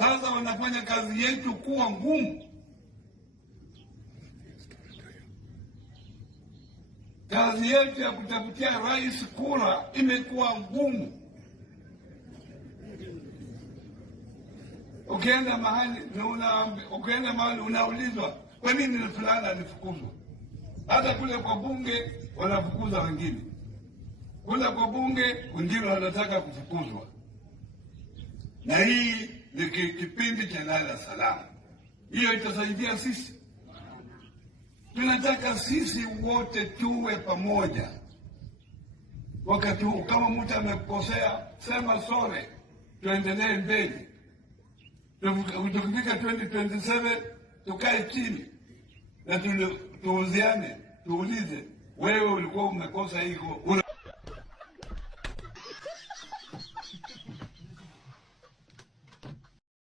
Sasa wanafanya kazi yetu kuwa ngumu. Kazi yetu ya kutafutia rais kura imekuwa ngumu. Ukienda mahali unaulizwa kwa nini fulani alifukuzwa. Hata kule kwa bunge wanafukuza wengine, kule kwa bunge wengine wanataka kufukuzwa. Na hii ni kipindi cha lala salama. Hiyo itasaidia sisi. Tunataka sisi wote tuwe pamoja. Wakati kama mtu amekosea, sema sorry, tuendelee mbele. Tukifika 2027 tukae chini na tuuziane, tuulize, wewe ulikuwa umekosa hiko.